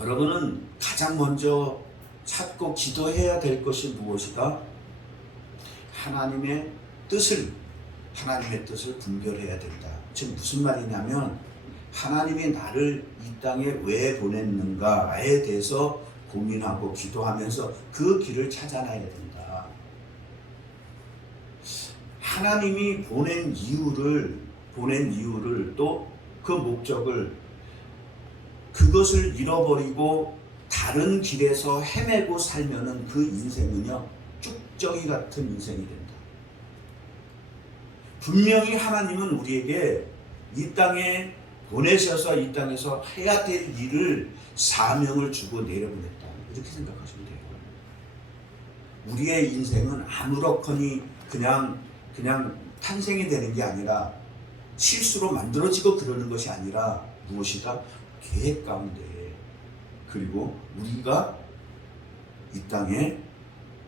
여러분은 가장 먼저 찾고 기도해야 될 것이 무엇이다? 하나님의 뜻을 분별해야 된다. 지금 무슨 말이냐면 하나님이 나를 이 땅에 왜 보냈는가에 대해서 고민하고 기도하면서 그 길을 찾아내야 된다. 하나님이 보낸 이유를 또 그 목적을 그것을 잃어버리고 다른 길에서 헤매고 살면은 그 인생은요 쭉정이 같은 인생이 된다. 분명히 하나님은 우리에게 이 땅에 보내셔서 이 땅에서 해야 될 일을 사명을 주고 내려보냈다. 이렇게 생각하시면 돼요. 우리의 인생은 아무렇거니 그냥 탄생이 되는 게 아니라 실수로 만들어지고 그러는 것이 아니라 무엇이다? 계획 가운데 그리고 우리가 이 땅에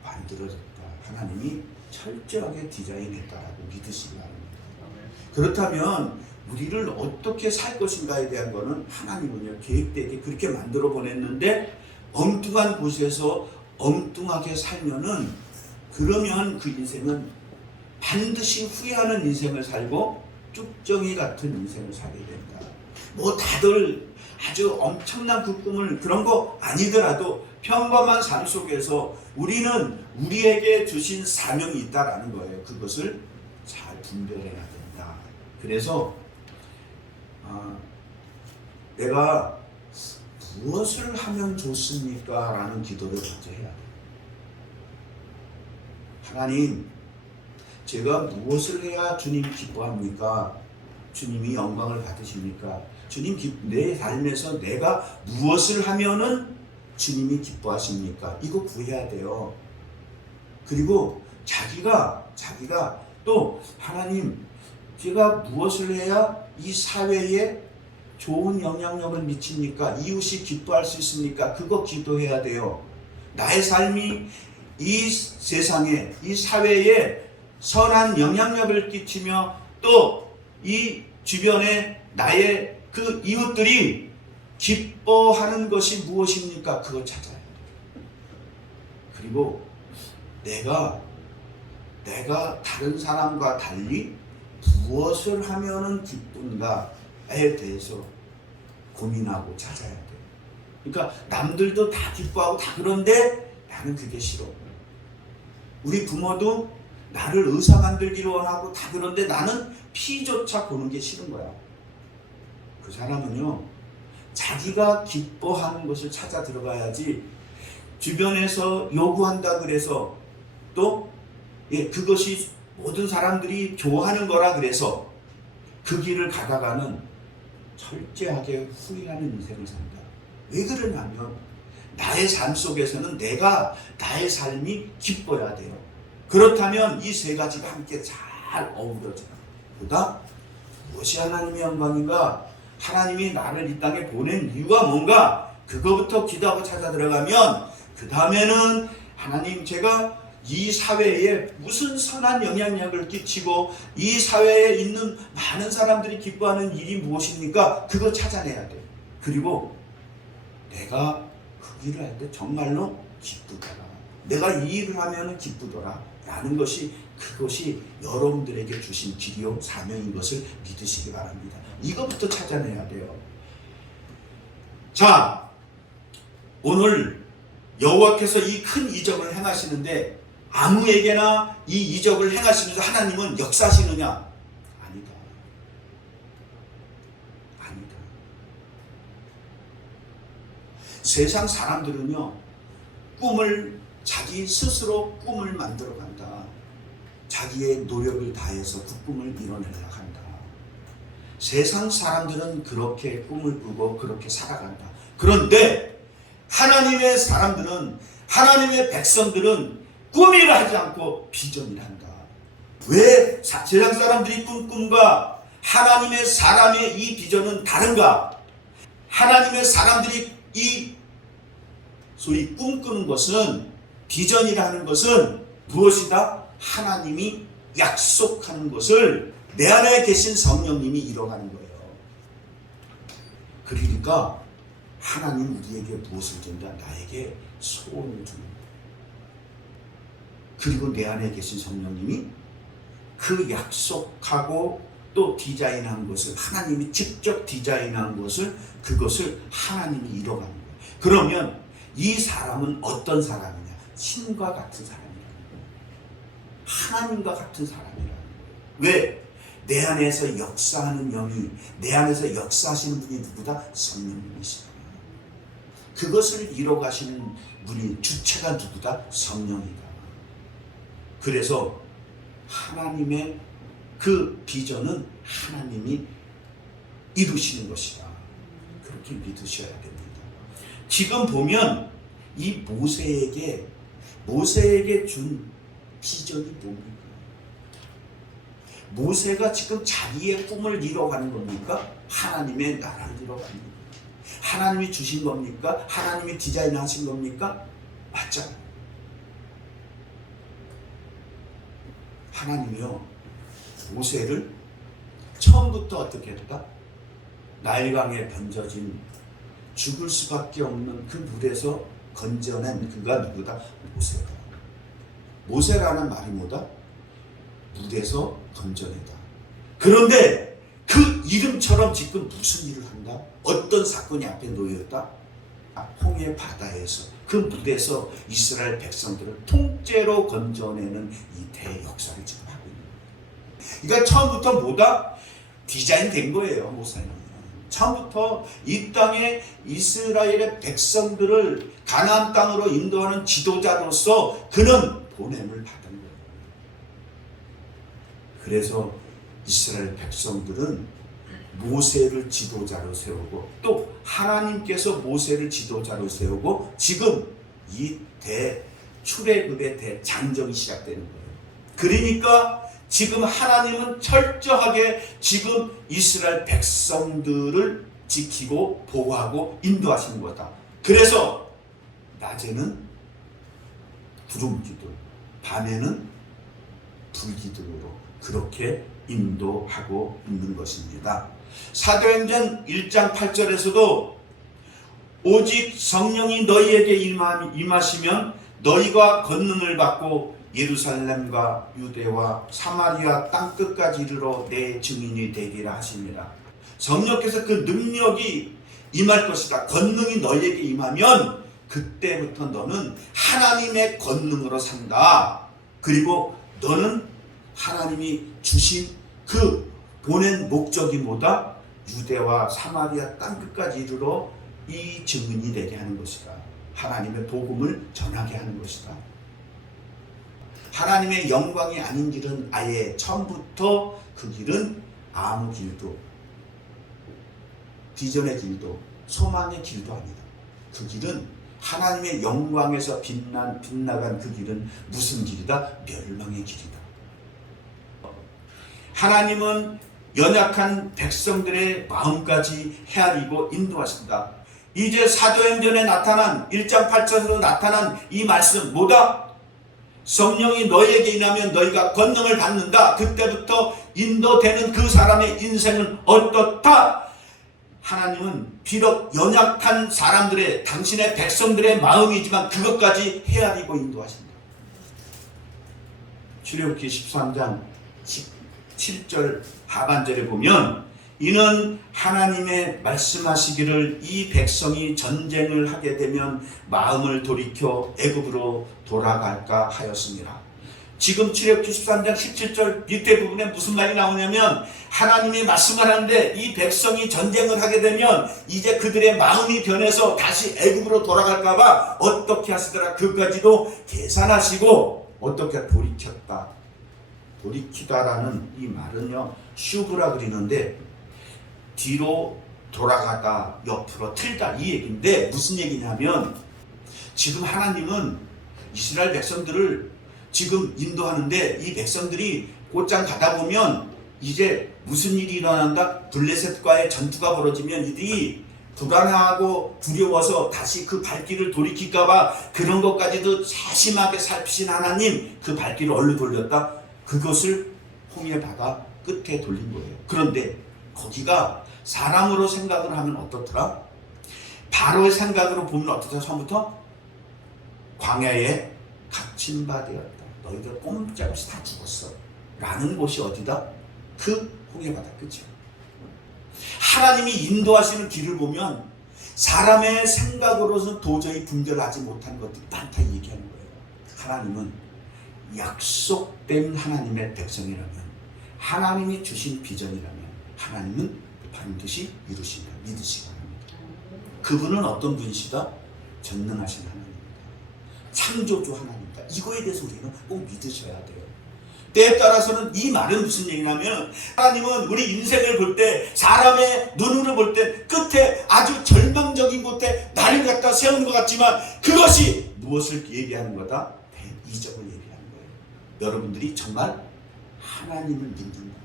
만들어졌다. 하나님이 철저하게 디자인했다라고 믿으시기 바랍니다. 그렇다면 우리를 어떻게 살 것인가에 대한 거는 하나님은요 계획되게 그렇게 만들어 보냈는데 엉뚱한 곳에서 엉뚱하게 살면은 그러면 그 인생은 반드시 후회하는 인생을 살고 쭉정이 같은 인생을 살게 된다. 뭐 다들 아주 엄청난 그 꿈을 그런 거 아니더라도 평범한 삶 속에서 우리는 우리에게 주신 사명이 있다라는 거예요. 그것을 잘 분별해야 된다. 그래서 내가 무엇을 하면 좋습니까? 라는 기도를 먼저 해야 돼요. 하나님, 제가 무엇을 해야 주님 기뻐합니까? 주님이 영광을 받으십니까? 주님 내 삶에서 내가 무엇을 하면은 주님이 기뻐하십니까? 이거 구해야 돼요. 그리고 자기가 또 하나님, 제가 무엇을 해야 이 사회에 좋은 영향력을 미칩니까? 이웃이 기뻐할 수 있습니까? 그거 기도해야 돼요. 나의 삶이 이 세상에, 이 사회에 선한 영향력을 끼치며 또 이 주변에 나의 그 이웃들이 기뻐하는 것이 무엇입니까? 그거 찾아야 돼요. 그리고 내가 다른 사람과 달리 무엇을 하면은 기쁜가에 대해서 고민하고 찾아야 돼요. 그러니까 남들도 다 기뻐하고 다 그런데 나는 그게 싫어. 우리 부모도 나를 의사 만들기를 원하고 다 그런데 나는 피조차 보는 게 싫은 거야. 그 사람은요 자기가 기뻐하는 것을 찾아 들어가야지 주변에서 요구한다 그래서 또 그것이 모든 사람들이 좋아하는 거라 그래서 그 길을 가다가는 철저하게 후회하는 인생을 산다. 왜 그러냐면 나의 삶 속에서는 내가 나의 삶이 기뻐야 돼요. 그렇다면 이 세 가지가 함께 잘 어우러져요. 보다 무엇이 하나님의 영광인가? 하나님이 나를 이 땅에 보낸 이유가 뭔가? 그거부터 기도하고 찾아 들어가면 그 다음에는 하나님 제가 이 사회에 무슨 선한 영향력을 끼치고 이 사회에 있는 많은 사람들이 기뻐하는 일이 무엇입니까? 그거 찾아내야 돼. 그리고 내가 그 일을 할 때 정말로 기쁘더라. 내가 이 일을 하면 기쁘더라. 라는 것이 그것이 여러분들에게 주신 길이요 사명인 것을 믿으시기 바랍니다. 이것부터 찾아내야 돼요. 자, 오늘 여호와께서 이 큰 이적을 행하시는데 아무에게나 이 이적을 행하시면서 하나님은 역사하시느냐? 아니다. 세상 사람들은요 자기 스스로 꿈을 만들어 간다. 자기의 노력을 다해서 그 꿈을 이뤄내려 한다. 세상 사람들은 그렇게 꿈을 꾸고 그렇게 살아간다. 그런데 하나님의 사람들은, 하나님의 백성들은 꿈이라 하지 않고 비전이라 한다. 왜 세상 사람들이 꿈과 하나님의 사람의 이 비전은 다른가? 하나님의 사람들이 이 소위 꿈꾸는 것은, 비전이라는 것은 무엇이다? 하나님이 약속하는 것을 내 안에 계신 성령님이 이뤄가는 거예요. 그러니까 하나님 우리에게 무엇을 준다? 나에게 소원을 줍니다. 그리고 내 안에 계신 성령님이 그 약속하고 또 디자인한 것을, 하나님이 직접 디자인한 것을, 그것을 하나님이 이뤄가는 거예요. 그러면 이 사람은 어떤 사람이냐? 신과 같은 사람이라는 거예요. 하나님과 같은 사람이라는 거예요. 왜? 내 안에서 역사하는 영이, 내 안에서 역사하시는 분이 누구다? 성령님이시다. 그것을 이뤄가시는 분이, 주체가 누구다? 성령이다. 그래서 하나님의 그 비전은 하나님이 이루시는 것이다. 그렇게 믿으셔야 됩니다. 지금 보면 이 모세에게 준 비전이 뭡니까? 모세가 지금 자기의 꿈을 이뤄가는 겁니까? 하나님의 나라를 이뤄가는 겁니까? 하나님이 주신 겁니까? 하나님이 디자인하신 겁니까? 맞잖아요. 하나님이요, 모세를 처음부터 어떻게 했다? 나일강에 던져진 죽을 수밖에 없는 그 물에서 건져낸 그가 누구다? 모세다. 모세라는 말이 뭐다? 물에서 건져내다. 그런데 그 이름처럼 지금 무슨 일을 한다? 어떤 사건이 앞에 놓여있다? 홍해 바다에서, 그 물에서 이스라엘 백성들을 통째로 건져내는 이 대역사를 지금 하고 있는 거예요. 그러니까 처음부터 뭐다? 디자인된 거예요, 모세는. 처음부터 이 땅에 이스라엘의 백성들을 가나안 땅으로 인도하는 지도자로서 그는 보냄을 받은 거예요. 그래서 이스라엘 백성들은 모세를 지도자로 세우고, 또 하나님께서 모세를 지도자로 세우고, 지금 이 출애굽의 대장정이 시작되는 거예요. 그러니까 지금 하나님은 철저하게 지금 이스라엘 백성들을 지키고 보호하고 인도하시는 거다. 그래서 낮에는 구름기둥, 밤에는 불기둥으로 그렇게 인도하고 있는 것입니다. 사도행전 1장 8절에서도 오직 성령이 너희에게 임하시면 너희가 권능을 받고 예루살렘과 유대와 사마리아 땅끝까지 이르러 내 증인이 되리라 하십니다. 성령께서 그 능력이 임할 것이다. 권능이 너희에게 임하면 그때부터 너는 하나님의 권능으로 산다. 그리고 너는 하나님이 주신 그 보낸 목적이 뭐다? 유대와 사마리아 땅끝까지 이르러 이 증인이 되게 하는 것이다. 하나님의 복음을 전하게 하는 것이다. 하나님의 영광이 아닌 길은 아예 처음부터 그 길은 아무 길도, 비전의 길도, 소망의 길도 아니다. 그 길은 하나님의 영광에서 빛나간 그 길은 무슨 길이다? 멸망의 길이다. 하나님은 연약한 백성들의 마음까지 헤아리고 인도하신다. 이제 사도행전에 나타난 1장 8절에서 나타난 이 말씀 뭐다? 성령이 너희에게 임하면 너희가 권능을 받는다. 그때부터 인도되는 그 사람의 인생은 어떻다? 하나님은 비록 연약한 사람들의, 당신의 백성들의 마음이지만 그것까지 헤아리고 인도하신다. 출애굽기 13장 17절 하반절에 보면 이는 하나님의 말씀하시기를 이 백성이 전쟁을 하게 되면 마음을 돌이켜 애굽으로 돌아갈까 하였습니다. 지금 출애굽기 13장 17절 밑에 부분에 무슨 말이 나오냐면 하나님이 말씀을 하는데 이 백성이 전쟁을 하게 되면 이제 그들의 마음이 변해서 다시 애굽으로 돌아갈까 봐 어떻게 하시더라? 그까지도 계산하시고 어떻게 돌이켰다. 돌이키다라는 이 말은요, 슈브라 그리는데 뒤로 돌아가다, 옆으로 틀다 이 얘기인데 무슨 얘기냐면 지금 하나님은 이스라엘 백성들을 지금 인도하는데 이 백성들이 곧장 가다 보면 이제 무슨 일이 일어난다? 블레셋과의 전투가 벌어지면 이들이 불안하고 두려워서 다시 그 발길을 돌이킬까봐 그런 것까지도 세심하게 살피신 하나님, 그 발길을 얼른 돌렸다? 그것을 홍해 바다 끝에 돌린 거예요. 그런데 거기가 사람으로 생각을 하면 어떻더라? 바로의 생각으로 보면 어떻게 처음부터 광야에 갇힌 바 되었다. 너희들 꼼짝없이 다 죽었어. 라는 곳이 어디다? 그 홍해바다 끝이야. 하나님이 인도하시는 길을 보면 사람의 생각으로서는 도저히 분별하지 못한 것들이 많다 얘기하는 거예요. 하나님은 약속된 하나님의 백성이라면, 하나님이 주신 비전이라면 하나님은 반드시 이루신다. 믿으시기 바랍니다. 그분은 어떤 분이시다? 전능하신 하나님입니다. 창조주 하나님입니다. 이거에 대해서 우리는 꼭 믿으셔야 돼요. 때에 따라서는 이 말은 무슨 얘기냐면, 하나님은 우리 인생을 볼 때, 사람의 눈으로 볼 때 끝에 아주 절망적인 곳에 나를 갖다 세우는 것 같지만 그것이 무엇을 얘기하는 거다? 대이적을 얘기하는 거예요. 여러분들이 정말 하나님을 믿는다,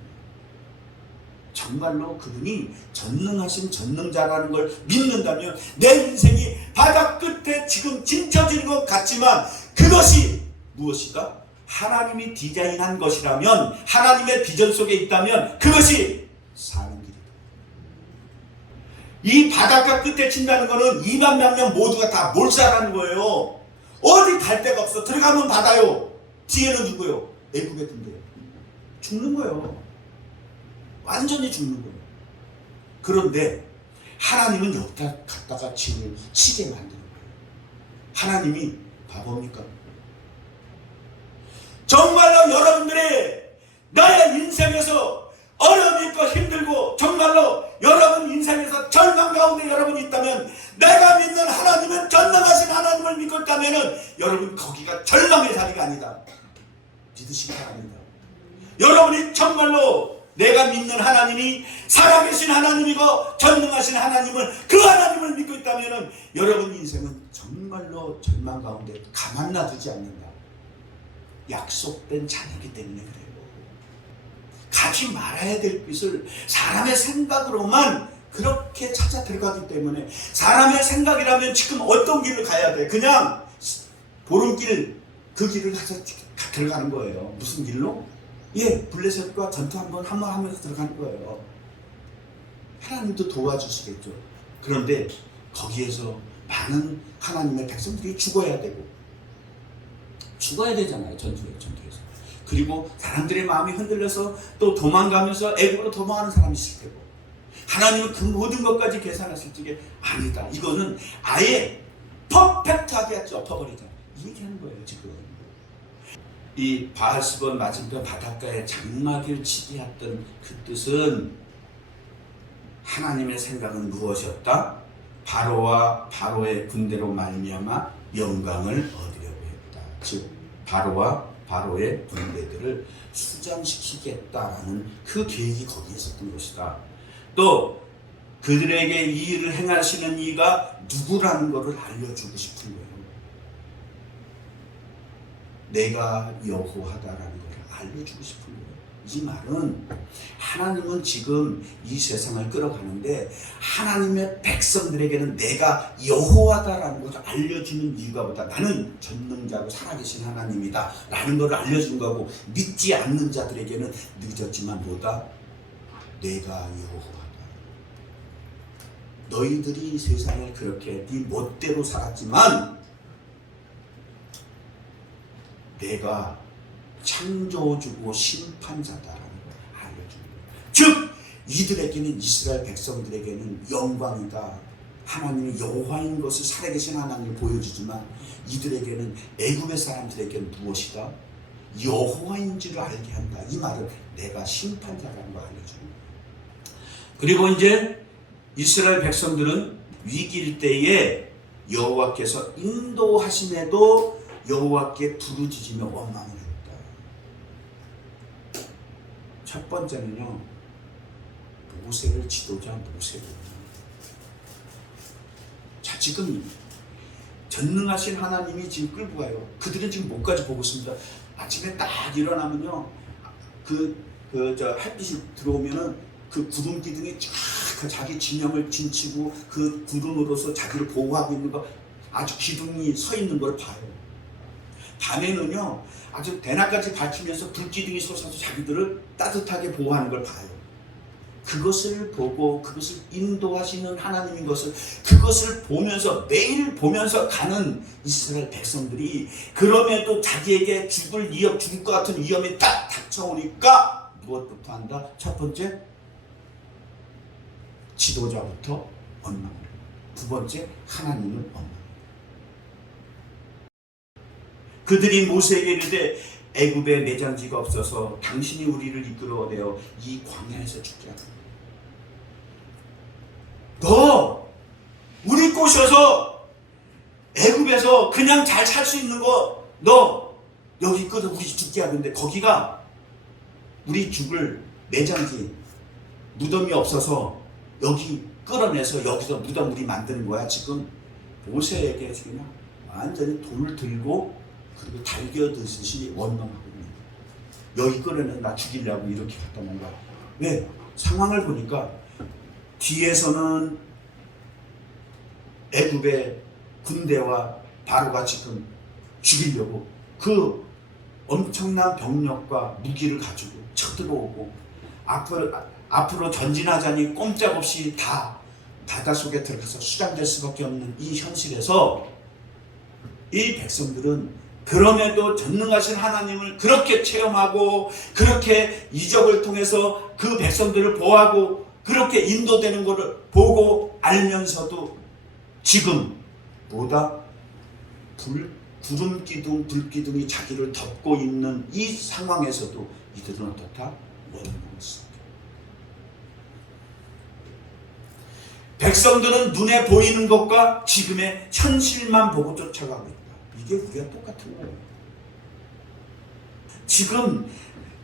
정말로 그분이 전능하신 전능자라는 걸 믿는다면, 내 인생이 바다 끝에 지금 진쳐지는 것 같지만 그것이 무엇이다? 하나님이 디자인한 것이라면, 하나님의 비전 속에 있다면 그것이 사는 길이다. 이 바닷가 끝에 친다는 것은 2만 몇 명 모두가 다 몰살하는 거예요. 어디 갈 데가 없어. 들어가면 바다요. 뒤에는 누구요? 애국의 군대요. 죽는 거예요. 완전히 죽는 거예요. 그런데 하나님은 여기다 갖다가 짐을 치게 만드는 거예요. 하나님이 바보입니까? 정말로 여러분들이 나의 인생에서 어려움이 있고 힘들고 정말로 여러분 인생에서 절망 가운데 여러분이 있다면, 내가 믿는 하나님은 전능하신 하나님을 믿고 있다면 여러분 거기가 절망의 자리가 아니다. 믿으시기 바랍니다. 여러분이 정말로 내가 믿는 하나님이 살아계신 하나님이고 전능하신 하나님을, 그 하나님을 믿고 있다면 여러분 인생은 정말로 절망 가운데 가만 놔두지 않는다. 약속된 자녀이기 때문에 그래요. 가지 말아야 될 빛을 사람의 생각으로만 그렇게 찾아 들어가기 때문에, 사람의 생각이라면 지금 어떤 길을 가야 돼? 그냥 보름길, 그 길을 가서 들어가는 거예요. 무슨 길로? 예, 블레셋과 전투 한번 하면서 들어가는 거예요. 하나님도 도와주시겠죠. 그런데 거기에서 많은 하나님의 백성들이 죽어야 되고, 죽어야 되잖아요. 전투에서. 그리고 사람들의 마음이 흔들려서 또 도망가면서 애국으로 도망하는 사람이 있을 테고, 하나님은 그 모든 것까지 계산했을 적에 아니다, 이거는 아예 퍼펙트하게 엎어버리자, 이 얘기하는 거예요. 지금 이 바알스본 맞은편 바닷가에 장막을 치게 했던 그 뜻은, 하나님의 생각은 무엇이었다? 바로와 바로의 군대로 말미암아 영광을 얻으려고 했다. 즉 바로와 바로의 군대들을 수장시키겠다라는 그 계획이 거기에 있었던 것이다. 또 그들에게 이 일을 행하시는 이가 누구라는 것을 알려주고 싶은 거예요. 내가 여호와다라는 것을 알려주고 싶은 거예요. 이 말은 하나님은 지금 이 세상을 끌어가는데, 하나님의 백성들에게는 내가 여호와다라는 것을 알려주는 이유가 뭐다? 나는 전능자고 살아계신 하나님이다 라는 것을 알려준 거고, 믿지 않는 자들에게는 늦었지만 뭐다? 내가 여호와다. 너희들이 세상을 그렇게 네 멋대로 살았지만 내가 창조주고 심판자다라는 걸 알려주는 거예요. 즉 이들에게는, 이스라엘 백성들에게는 영광이다, 하나님이 여호와인 것을 살아계신 하나님을 보여주지만, 이들에게는, 애굽의 사람들에게는 무엇이다? 여호와인 줄을 알게 한다. 이 말은 내가 심판자라는 걸 알려주는 거예요. 그리고 이제 이스라엘 백성들은 위기일 때에 여호와께서 인도하심에도 여호와께 부르짖으며 원망을 했다. 첫 번째는요, 모세를 지도자 모세를. 자, 지금 전능하신 하나님이 지금 끌고 가요. 그들은 지금 뭐까지 보고 있습니다. 아침에 딱 일어나면요, 햇빛이 들어오면은 그 구름 기둥이 쫙 자기 진영을 진치고 그 구름으로서 자기를 보호하고 있는 거, 아주 기둥이 서 있는 걸 봐요. 밤에는요, 아주 대낮까지 밝히면서 불기둥이 솟아서 자기들을 따뜻하게 보호하는 걸 봐요. 그것을 보고 그것을 인도하시는 하나님인 것을 그것을 보면서 매일 보면서 가는 이스라엘 백성들이 그럼에도 자기에게 죽을 것 같은 위험이 딱 닥쳐오니까 무엇부터 한다? 첫 번째, 지도자부터 원망을. 두 번째, 하나님을 원망. 그들이 모세에게 이르되 애굽에 매장지가 없어서 당신이 우리를 이끌어내어 이 광야에서 죽게 하라. 너 우리 꼬셔서 애굽에서 그냥 잘 살 수 있는 거 너 여기 끌어 우리 죽게 하는데 거기가 우리 죽을 매장지 무덤이 없어서 여기 끌어내서 여기서 무덤 우리 만드는 거야. 지금 모세에게 지금 완전히 돌을 들고 그리고 달겨드듯이 원망하고 있는 거야. 여기 끌어내서 나 죽이려고 이렇게 갖다 놓은 거야. 왜? 상황을 보니까 뒤에서는 애굽의 군대와 바로가 지금 죽이려고 그 엄청난 병력과 무기를 가지고 쳐들어오고 앞으로 전진하자니 꼼짝없이 다 바닷속에 들어가서 수장될 수밖에 없는 이 현실에서 이 백성들은 그럼에도 전능하신 하나님을 그렇게 체험하고 그렇게 이적을 통해서 그 백성들을 보호하고 그렇게 인도되는 것을 보고 알면서도 지금 보다 구름 기둥, 불 기둥이 자기를 덮고 있는 이 상황에서도 이들은 어떻다? 원망했어. 백성들은 눈에 보이는 것과 지금의 현실만 보고 쫓아가고 있다. 이게 우리가 똑같은 거예요. 지금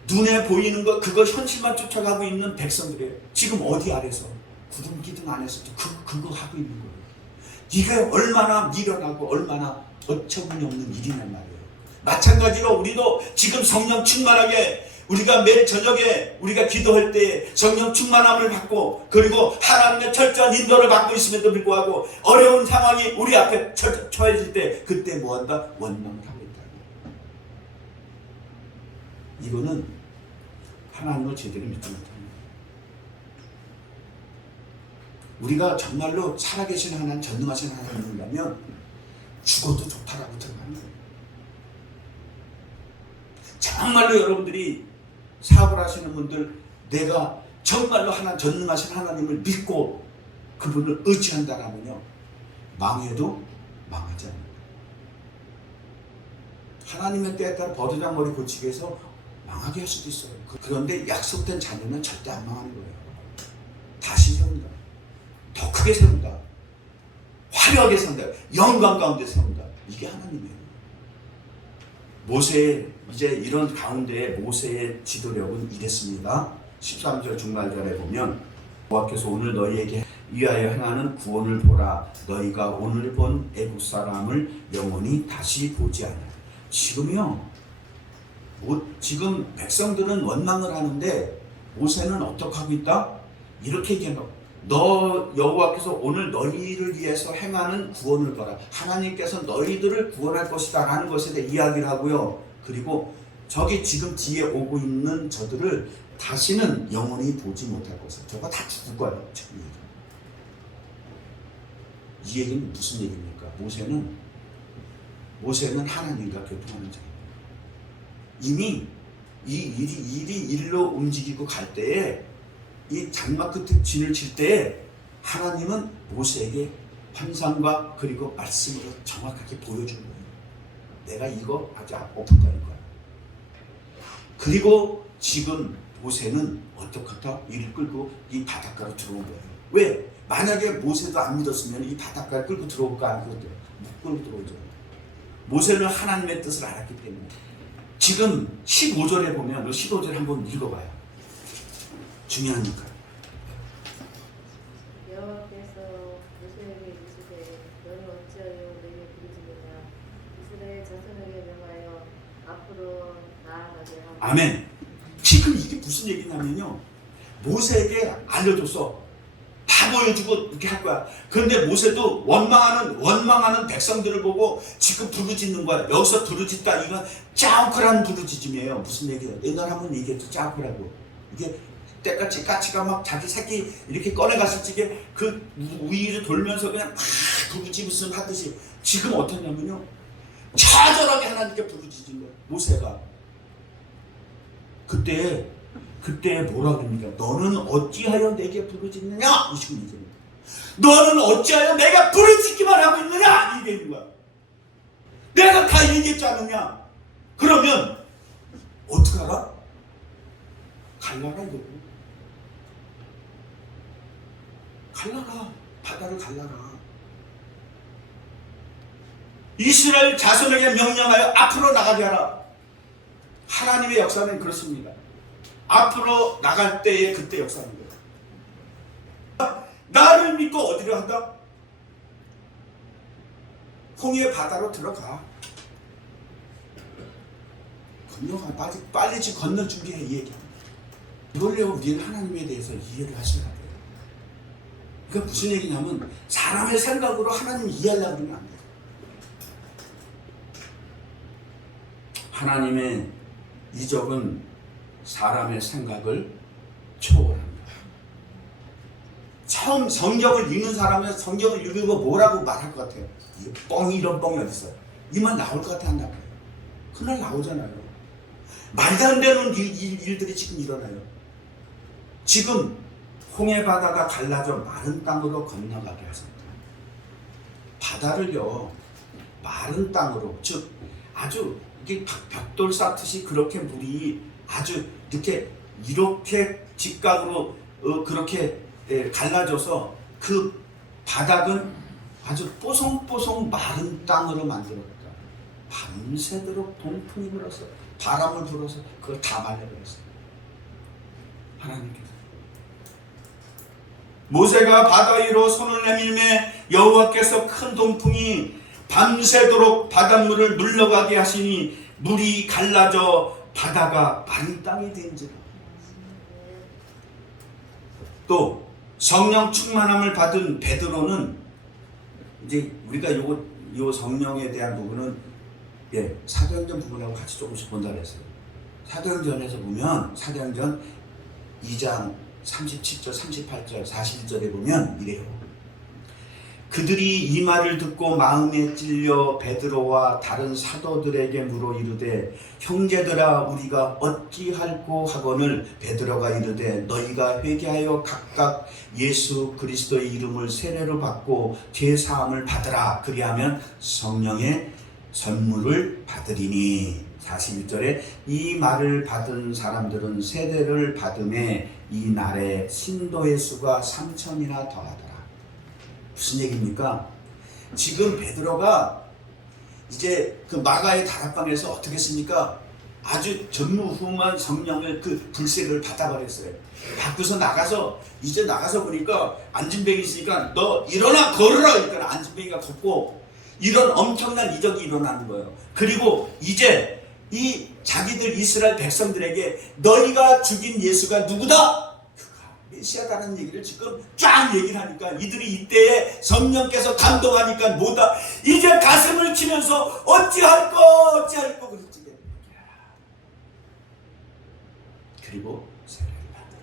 눈에 보이는 것, 그거 현실만 쫓아가고 있는 백성들이에요. 지금 어디 아래서? 구름 기둥 안에서도 그거 하고 있는 거예요. 이게 얼마나 미련하고 얼마나 어처구니없는 일이란 말이에요. 마찬가지로 우리도 지금 성령 충만하게 우리가 매일 저녁에 우리가 기도할 때 성령 충만함을 받고 그리고 하나님의 철저한 인도를 받고 있음에도 불구하고 어려운 상황이 우리 앞에 처해질 때 그때 뭐한다? 원망을 하고 있다. 이거는 하나님을 제대로 믿지 못합니다. 우리가 정말로 살아계신 하나님, 전능하신 하나님이라면 죽어도 좋다라고 들어가는 거예요. 정말로 여러분들이 사업을 하시는 분들, 내가 정말로 전능하신 하나님을 믿고 그분을 의지한다라면요, 망해도 망하지 않는다. 하나님의 때에 따라 버드장머리 고치기 위해서 망하게 할 수도 있어요. 그런데 약속된 자녀는 절대 안 망하는 거예요. 다시 세운다. 더 크게 세운다. 화려하게 세운다. 영광 가운데 세운다. 이게 하나님이에요. 모세의 이제 이런 가운데 모세의 지도력은 이랬습니다. 13절 중간절에 보면 여호와께서 오늘 너희에게 위하여 행하는 구원을 보라. 너희가 오늘 본 애굽 사람을 영원히 다시 보지 않아. 지금요. 지금 백성들은 원망을 하는데 모세는 어떻게 하고 있다? 이렇게 얘기해요. 너 여호와께서 오늘 너희를 위해서 행하는 구원을 봐라. 하나님께서 너희들을 구원할 것이다 라는 것에 대해 이야기를 하고요. 그리고 저기 지금 뒤에 오고 있는 저들을 다시는 영원히 보지 못할 것을. 저거 다 죽을 거예요. 이 얘기는 무슨 얘기입니까? 모세는 하나님과 교통하는 자입니다. 이미 이 일이 일로 움직이고 갈 때에 이 장막 끝에 진을 칠 때에 하나님은 모세에게 환상과 그리고 말씀으로 정확하게 보여준 거예요. 내가 이거 아주 엎었다는 거야. 그리고 지금 모세는 어떡하다? 이를 끌고 이 바닷가로 들어온 거예요. 왜? 만약에 모세도 안 믿었으면 이 바닷가를 끌고 들어올까? 안 그러대요. 못 끌고 들어오죠. 모세는 하나님의 뜻을 알았기 때문에. 지금 15절에 보면 15절 한번 읽어봐요. 중요하니까. 여호와께서 모세에게 이르시되 너는 어찌하여 내게 부르짖느냐. 이스라엘 자손에게 명하여 앞으로 나아가게 하고. 아멘. 지금 이게 무슨 얘기냐면요, 모세에게 알려줬어. 다 보여주고 이렇게 할 거야. 그런데 모세도 원망하는 백성들을 보고 지금 부르짖는 거야. 여기서 부르짖다, 이건 짜오크라는 부르짖음이에요. 무슨 얘기예요? 옛날에 한번 얘기했죠. 짜오크라고. 이게 때같이 까치가 막 자기 새끼 이렇게 꺼내갔을 적에 그 위를 돌면서 그냥 막 부르짖음 하듯이 지금 어떠냐면요, 처절하게 하나님께 부르짖은 거예요. 모세가 그때 뭐라 그럽니까? 너는 어찌하여 내게 부르짖느냐? 이 식으로 얘기합니다. 너는 어찌하여 내가 부르짖기만 하고 있느냐? 이게 있는 거야. 내가 다 얘기했지 않느냐? 그러면 어떡하라? 갈라라 이거. 갈라라. 바다를 갈라라. 이스라엘 자손에게 명령하여 앞으로 나가게 하라. 하나님의 역사는 그렇습니다. 앞으로 나갈 때에 그때 역사하는 거예요. 나를 믿고 어디로 한다? 홍해 바다로 들어가. 건너가. 빨리 지금 건너 준비해. 이 얘기합니다. 이걸로 우리는 하나님에 대해서 이해를 하셔야 돼요. 그러니까 무슨 얘기냐면 사람의 생각으로 하나님 이해하려고 그러면 안 돼요. 하나님의 이적은 사람의 생각을 초월합니다. 처음 성경을 읽는 사람은 성경을 읽고 뭐라고 말할 것 같아요? 이런 뻥이 어디 있어요? 이 말 나올 것 같아, 안 나와요? 그날 나오잖아요. 말도 안 되는 일들이 지금 일어나요. 지금 홍해 바다가 갈라져 마른 땅으로 건너가게 하셨다. 바다를요, 마른 땅으로, 즉 아주 이게 벽돌 쌓듯이 그렇게 물이 아주 이렇게 직각으로 그렇게 갈라져서 그 바닥은 아주 뽀송뽀송 마른 땅으로 만들었다. 밤새도록 동풍이 불어서 바람을 불어서 그걸 다 말려버렸어요. 하나님께서. 모세가 바다 위로 손을 내밀매 여호와께서 큰 동풍이 밤새도록 바닷물을 물러가게 하시니 물이 갈라져 바다가 마른 땅이 된지라. 또 성령 충만함을 받은 베드로는 이제 우리가 요 성령에 대한 부분은 사도행전 부분하고 같이 조금씩 본다 그랬어요. 사도행전에서 보면 사도행전 2장 37절, 38절, 41절에 보면 이래요. 그들이 이 말을 듣고 마음에 찔려 베드로와 다른 사도들에게 물어 이르되 형제들아 우리가 어찌할꼬 하거늘 베드로가 이르되 너희가 회개하여 각각 예수 그리스도의 이름을 세례로 받고 죄사함을 받으라. 그리하면 성령의 선물을 받으리니. 41절에 이 말을 받은 사람들은 세례를 받음에 이 날에 신도의 수가 3,000이나 더하더라. 무슨 얘기입니까? 지금 베드로가 이제 그 마가의 다락방에서 어떻게 했습니까? 아주 전무후무한 성령을 그 불세를 받아버렸어요. 밖에서 이제 나가서 보니까 안진뱅이 있으니까 너 일어나 걸으라. 그러니까 안진뱅이가 걷고 이런 엄청난 이적이 일어나는 거예요. 그리고 이제 이 자기들 이스라엘 백성들에게 너희가 죽인 예수가 누구다? 메시아다라는 얘기를 지금 쫙 얘기를 하니까 이들이 이때에 성령께서 감동하니까 뭐다? 이제 가슴을 치면서 어찌할꼬 그랬지. 그리고 세례를 받으라.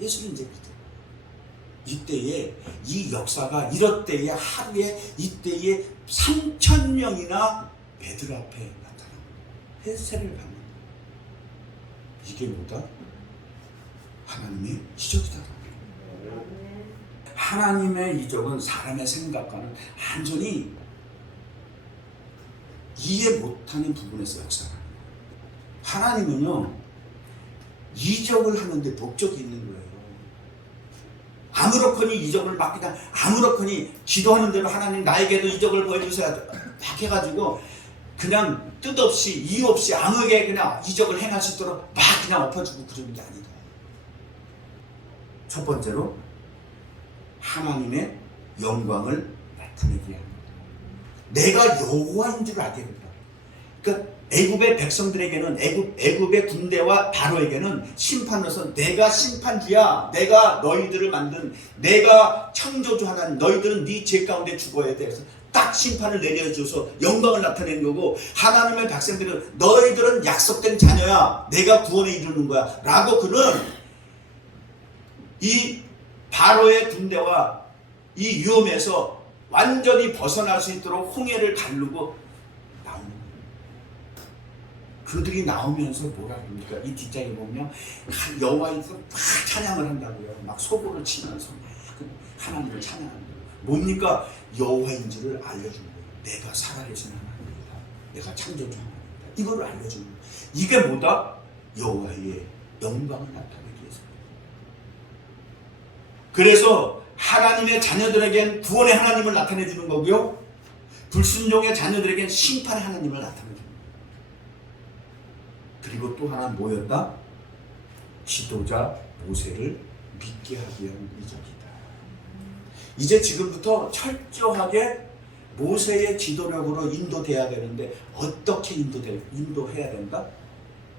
예수를 이제 믿어. 이때에 이 역사가 이럴 때에 하루에 이때에 3,000명이나 베드로 앞에 나타납니다. 세례를 받는. 이게 뭐다? 하나님의 이적이다. 하나님의 이적은 사람의 생각과는 완전히 이해 못하는 부분에서 역사하는 거예요. 하나님은요, 이적을 하는데 목적이 있는 거예요. 아무렇거니 이적을 막 그냥 아무렇거니 기도하는 대로 하나님 나에게도 이적을 보여주세요 막 해가지고 그냥 뜻없이 이유 없이 아무에게 그냥 이적을 행할 수 있도록 막 그냥 엎어주고 그러는 게 아니다. 첫 번째로 하나님의 영광을 나타내게 합니다. 내가 여호와인 줄 알게 됩니다. 그러니까 애굽의 백성들에게는 애굽의 군대와 바로에게는 심판으로서 내가 심판주야, 내가 너희들을 만든 내가 창조주 하나님, 너희들은 네 죄 가운데 죽어야 돼. 그래서 딱 심판을 내려줘서 영광을 나타내는 거고, 하나님의 백성들은 너희들은 약속된 자녀야, 내가 구원에 이르는 거야 라고 그는 이 바로의 군대와 이 위험에서 완전히 벗어날 수 있도록 홍해를 가르고 나오는 거예요. 그들이 나오면서 뭐라 그럽니까? 이 뒷장에 보면 여호와에서 막 찬양을 한다고요. 막 소고를 치면서 막 하나님을 찬양하는 거예요. 뭡니까? 여호와인 줄을 알려준 거예요. 내가 살아계신 하나님이다. 내가 창조주 하나님이다. 이거를 알려주는 거예요. 이게 뭐다? 여호와의 영광을 나타내기 위해서입니다. 그래서 하나님의 자녀들에겐 구원의 하나님을 나타내 주는 거고요. 불순종의 자녀들에겐 심판의 하나님을 나타내 주는 거예요. 그리고 또 하나 뭐였다? 지도자 모세를 믿게 하기 위한 이적이다. 이제 지금부터 철저하게 모세의 지도력으로 인도돼야 되는데 어떻게 인도해야 된다?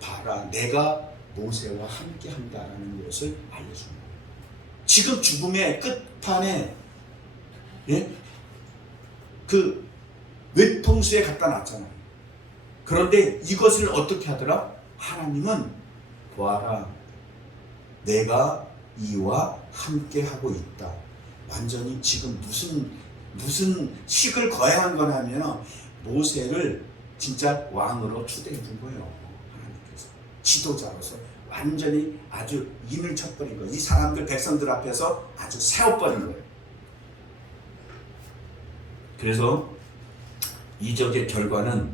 봐라, 내가 모세와 함께 한다라는 것을 알려주는 거예요. 지금 죽음의 끝판에 그 외통수에 갖다 놨잖아요. 그런데 이것을 어떻게 하더라? 하나님은 보아라, 내가 이와 함께 하고 있다. 완전히 지금 무슨 식을 거행한 거냐면 모세를 진짜 왕으로 추대해 준 거예요. 하나님께서 지도자로서 완전히 아주 인을 쳐버린 거예요. 이 사람들 백성들 앞에서 아주 세워버린 거예요. 그래서 이적의 결과는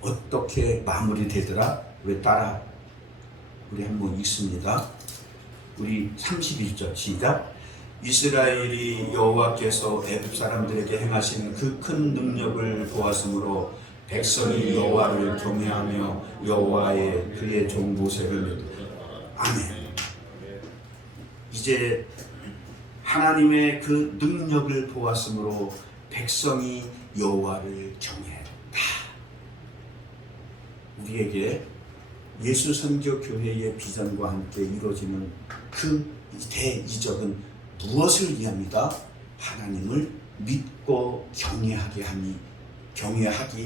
어떻게 마무리되더라? 왜 따라 우리 한번 읽습니다. 우리 31절 시작. 이스라엘이 여호와께서 애굽 사람들에게 행하시는 그 큰 능력을 보았으므로 백성이 여호와를 경외하며 여호와의 그의 종 모세를 믿으라. 아멘. 이제 하나님의 그 능력을 보았으므로 백성이 여호와를 경외했다. 우리에게 예수 선교 교회의 비전과 함께 이루어지는 그 대이적은 무엇을 위함이다? 하나님을 믿고 경외하기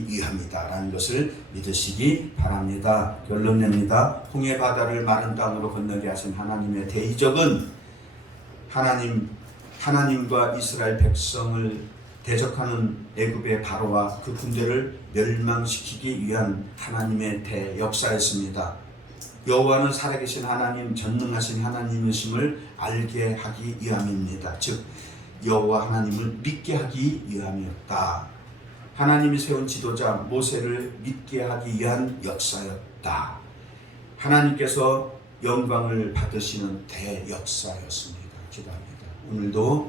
위함이다 라는 것을 믿으시기 바랍니다. 결론 냅니다. 홍해 바다를 마른 땅으로 건너게 하신 하나님의 대이적은 하나님과 이스라엘 백성을 대적하는 애굽의 바로와 그 군대를 멸망시키기 위한 하나님의 대역사였습니다. 여호와는 살아계신 하나님, 전능하신 하나님이심을 알게 하기 위함입니다. 즉 여호와 하나님을 믿게 하기 위함이었다. 하나님이 세운 지도자 모세를 믿게 하기 위한 역사였다. 하나님께서 영광을 받으시는 대역사였습니다. 기도합니다. 오늘도